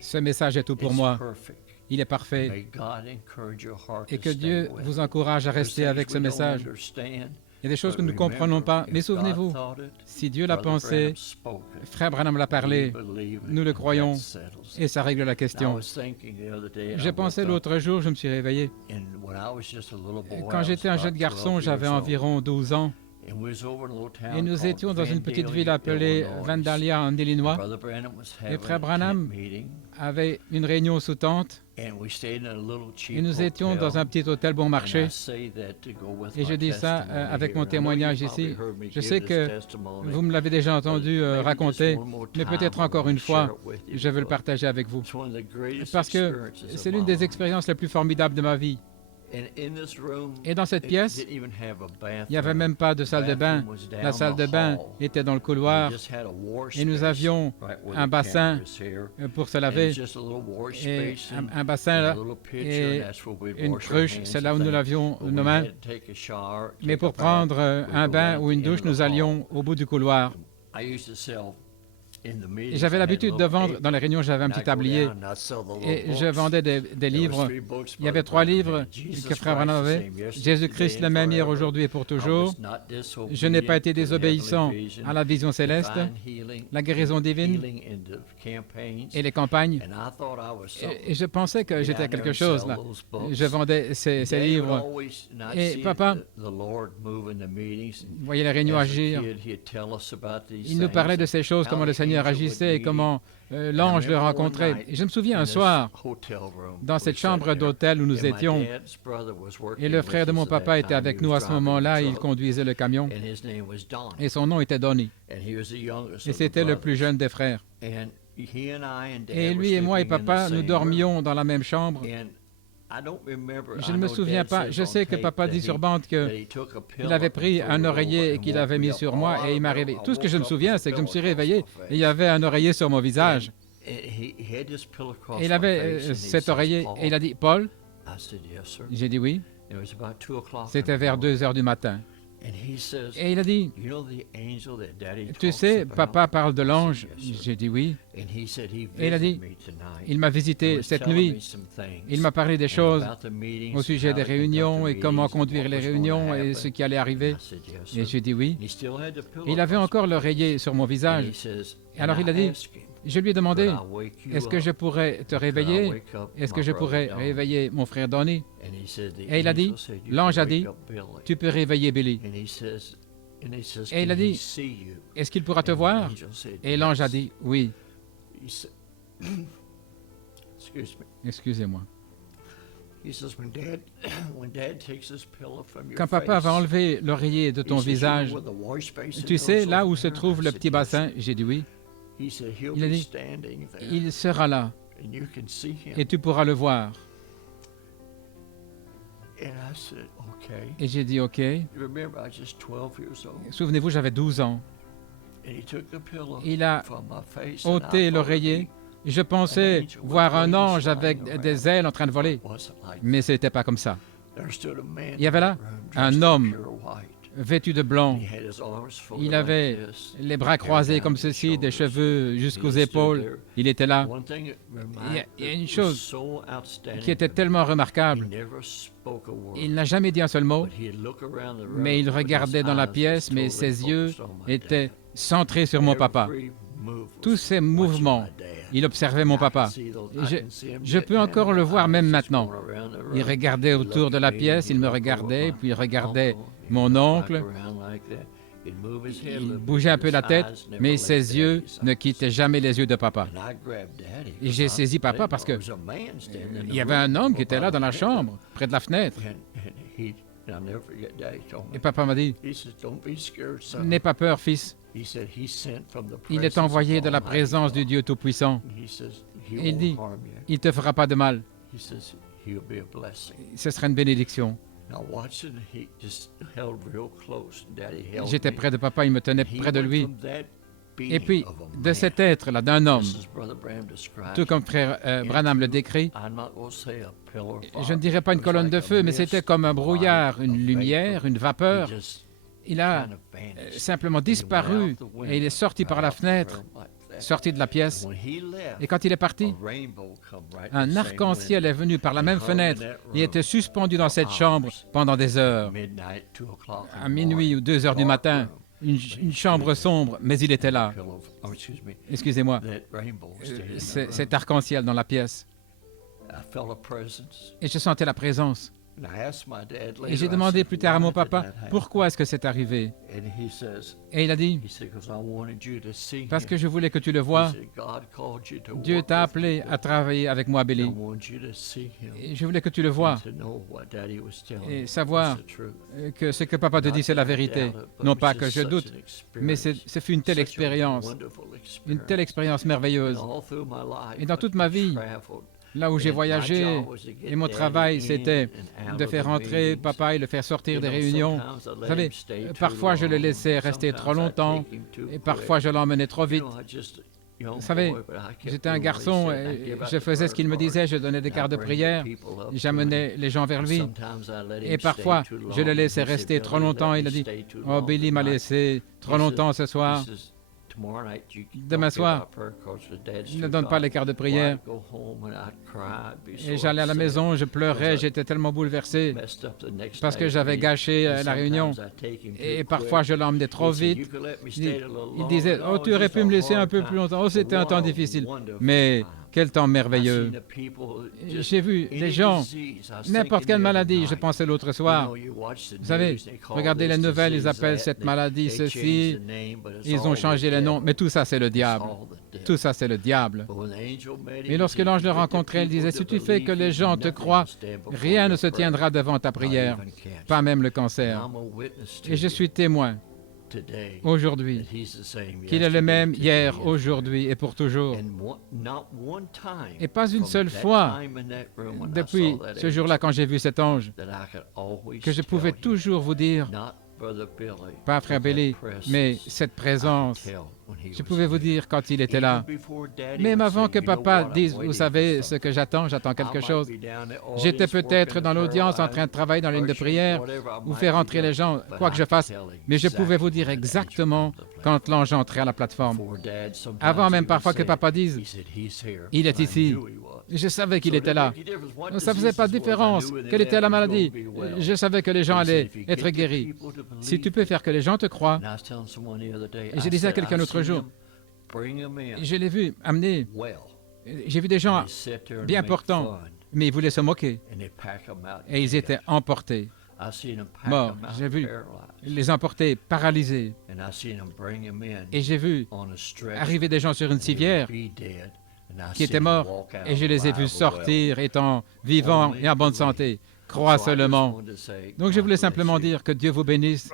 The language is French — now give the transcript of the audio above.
Ce message est tout pour moi. Il est parfait. Et que Dieu vous encourage à rester avec ce message. Il y a des choses que nous ne comprenons pas, mais souvenez-vous, si Dieu l'a pensé, Frère Branham l'a parlé, nous le croyons, et ça règle la question. Je pensais l'autre jour, je me suis réveillé. Quand j'étais un jeune garçon, j'avais environ 12 ans, et nous étions dans une petite ville appelée Vandalia en Illinois, et Frère Branham avait une réunion sous tente, et nous étions dans un petit hôtel bon marché. Et je dis ça avec mon témoignage ici. Je sais que vous me l'avez déjà entendu raconter, mais peut-être encore une fois, je veux le partager avec vous. Parce que c'est l'une des expériences les plus formidables de ma vie. Et dans cette pièce, il n'y avait même pas de salle de bain. La salle de bain était dans le couloir et nous avions un bassin pour se laver, et un bassin là, et une cruche, c'est là où nous lavions nos mains. Mais pour prendre un bain ou une douche, nous allions au bout du couloir. Et j'avais l'habitude de vendre, dans les réunions, j'avais un petit tablier, et je vendais des livres. Il y avait 3 livres que Frère Branham avait. Jésus-Christ le même hier, aujourd'hui et pour toujours. Je n'ai pas été désobéissant à la vision céleste, la guérison divine et les campagnes. Et je pensais que j'étais quelque chose là. Je vendais ces livres. Et papa, vous voyez les réunions agir. Il nous parlait de ces choses, comment le Seigneur agissait et comment l'ange le rencontrait. Et je me souviens un soir, dans cette chambre d'hôtel où nous étions, et le frère de mon papa était avec nous à ce moment-là, il conduisait le camion, et son nom était Donnie. Et c'était le plus jeune des frères. Et lui et moi et papa, nous dormions dans la même chambre. Je ne me souviens pas. Je sais que papa dit sur bande qu'il avait pris un oreiller et qu'il avait mis sur moi et il m'a réveillé. Tout ce que je me souviens, c'est que je me suis réveillé et il y avait un oreiller sur mon visage. Et il avait cet oreiller et il a dit « Paul ?» J'ai dit « Oui ». C'était vers 2 heures du matin. Et il a dit « Tu sais, papa parle de l'ange ?» J'ai dit « Oui ». Et il a dit « Il m'a visité cette nuit. Il m'a parlé des choses au sujet des réunions et comment conduire les réunions et ce qui allait arriver. » Et j'ai dit « Oui ». Il avait encore l'oreiller sur mon visage. Et alors il a dit « Je lui ai demandé, est-ce que je pourrais te réveiller? Est-ce que je pourrais réveiller mon frère Donnie? » Et il a dit, l'ange a dit, « Tu peux réveiller Billy. » Et il a dit, « Est-ce qu'il pourra te voir? » Et l'ange a dit, « Oui. » Excusez-moi. Quand papa va enlever l'oreiller de ton visage, tu sais là où se trouve le petit bassin? J'ai dit oui. Il a dit, il sera là et tu pourras le voir. Et j'ai dit ok. Souvenez-vous, j'avais 12 ans. Il a ôté l'oreiller. Je pensais voir un ange avec des ailes en train de voler, mais ce n'était pas comme ça. Il y avait là un homme vêtu de blanc. Il avait les bras croisés comme ceci, des cheveux jusqu'aux épaules. Il était là. Il y a une chose qui était tellement remarquable. Il n'a jamais dit un seul mot, mais il regardait dans la pièce, mais ses yeux étaient centrés sur mon papa. Tous ces mouvements, il observait mon papa. Je peux encore le voir même maintenant. Il regardait autour de la pièce, il me regardait, puis il regardait mon oncle. Il bougeait un peu la tête, mais ses yeux ne quittaient jamais les yeux de papa. Et j'ai saisi papa parce que il y avait un homme qui était là dans la chambre, près de la fenêtre. Et papa m'a dit, « N'aie pas peur, fils. Il est envoyé de la présence du Dieu Tout-Puissant. » Il dit, « Il ne te fera pas de mal. Ce sera une bénédiction. » J'étais près de papa, il me tenait près de lui. Et puis, de cet être-là, d'un homme, tout comme frère Branham le décrit, je ne dirais pas une colonne de feu, mais c'était comme un brouillard, une lumière, une vapeur. Il a simplement disparu et il est sorti par la fenêtre sorti de la pièce. Et quand il est parti, un arc-en-ciel est venu par la même fenêtre et était suspendu dans cette chambre pendant des heures. À minuit ou 2 heures du matin, une chambre sombre, mais il était là. Excusez-moi, cet arc-en-ciel dans la pièce. Et je sentais la présence. Et j'ai demandé plus tard à mon papa, pourquoi est-ce que c'est arrivé? Et il a dit, parce que je voulais que tu le vois. Dieu t'a appelé à travailler avec moi, Billy. Et je voulais que tu le vois et savoir que ce que papa te dit, c'est la vérité. Non pas que je doute, mais ce fut une telle expérience merveilleuse. Et dans toute ma vie, là où j'ai voyagé, et mon travail, c'était de faire entrer papa et le faire sortir des réunions. Vous savez, parfois je le laissais rester trop longtemps, et parfois je l'emmenais trop vite. Vous savez, j'étais un garçon, et je faisais ce qu'il me disait, je donnais des cartes de prière, j'amenais les gens vers lui. Et parfois, je le laissais rester trop longtemps. Il a dit, « Oh, Billy m'a laissé trop longtemps ce soir. Demain soir, ne donne pas les cartes de prière. » Et j'allais à la maison, je pleurais, j'étais tellement bouleversé parce que j'avais gâché la réunion. Et parfois, je l'emmenais trop vite. Il disait, « Oh, tu aurais pu me laisser un peu plus longtemps. Oh, c'était un temps difficile. » Mais quel temps merveilleux. J'ai vu des gens, n'importe quelle maladie, je pensais l'autre soir. Vous savez, regardez les nouvelles, ils appellent cette maladie ceci, ils ont changé les noms, mais tout ça c'est le diable. Tout ça c'est le diable. Et lorsque l'ange le rencontrait, il disait, si tu fais que les gens te croient, rien ne se tiendra devant ta prière, pas même le cancer. Et je suis témoin aujourd'hui qu'il est le même hier, aujourd'hui et pour toujours. Et pas une seule fois depuis ce jour-là quand j'ai vu cet ange que je pouvais toujours vous dire, pas frère Billy, mais cette présence. Je pouvais vous dire quand il était là. Même avant que papa dise, vous savez ce que j'attends quelque chose. J'étais peut-être dans l'audience en train de travailler dans l'une de prière ou faire entrer les gens, quoi que je fasse. Mais je pouvais vous dire exactement quand l'ange entrait à la plateforme. Avant même parfois que papa dise, il est ici. Je savais qu'il était là. Ça ne faisait pas de différence. Quelle était la maladie? Je savais que les gens allaient être guéris. Si tu peux faire que les gens te croient. Et je disais à quelqu'un l'autre jour, je l'ai vu amener. J'ai vu des gens bien portants, mais ils voulaient se moquer. Et ils étaient emportés, morts. J'ai vu les emporter, paralysés. Et j'ai vu arriver des gens sur une civière qui étaient morts, et je les ai vus sortir étant vivants et en bonne santé. Crois seulement. Donc je voulais simplement dire que Dieu vous bénisse.